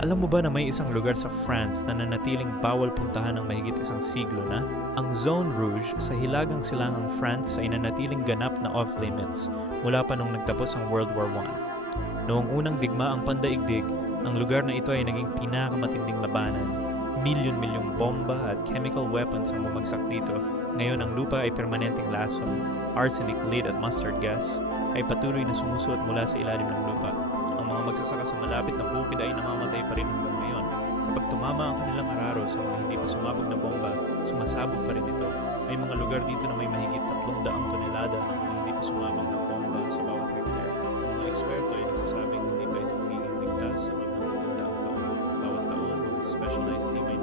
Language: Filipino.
Alam mo ba na may isang lugar sa France na nanatiling bawal puntahan ng mahigit isang siglo na? Ang Zone Rouge sa hilagang silangang France ay nanatiling ganap na off-limits mula pa nung nagtapos ang World War I. Noong unang digmaang pandaigdig, ang lugar na ito ay naging pinakamatinding labanan. Milyon-milyong bomba at chemical weapons ang bumagsak dito. Ngayon ang lupa ay permanenteng lason. Arsenic, lead at mustard gas ay patuloy na sumusuot mula sa ilalim ng lupa. Ang mga magsasaka sa malapit na bukid ay namamatay pa rin hanggang ngayon. Kapag tumama ang kanilang araro sa mga hindi pa sumabog na bomba, sumasabog pa rin ito. May mga lugar dito na may mahigit 300 tonelada ng mga hindi pa sumabog na bomba sa bawat hektar. Ang mga eksperto ay nagsasabing hindi pa ito magiging ligtas sa loob ng 300 taon. Bawat taon, mga specialized team ay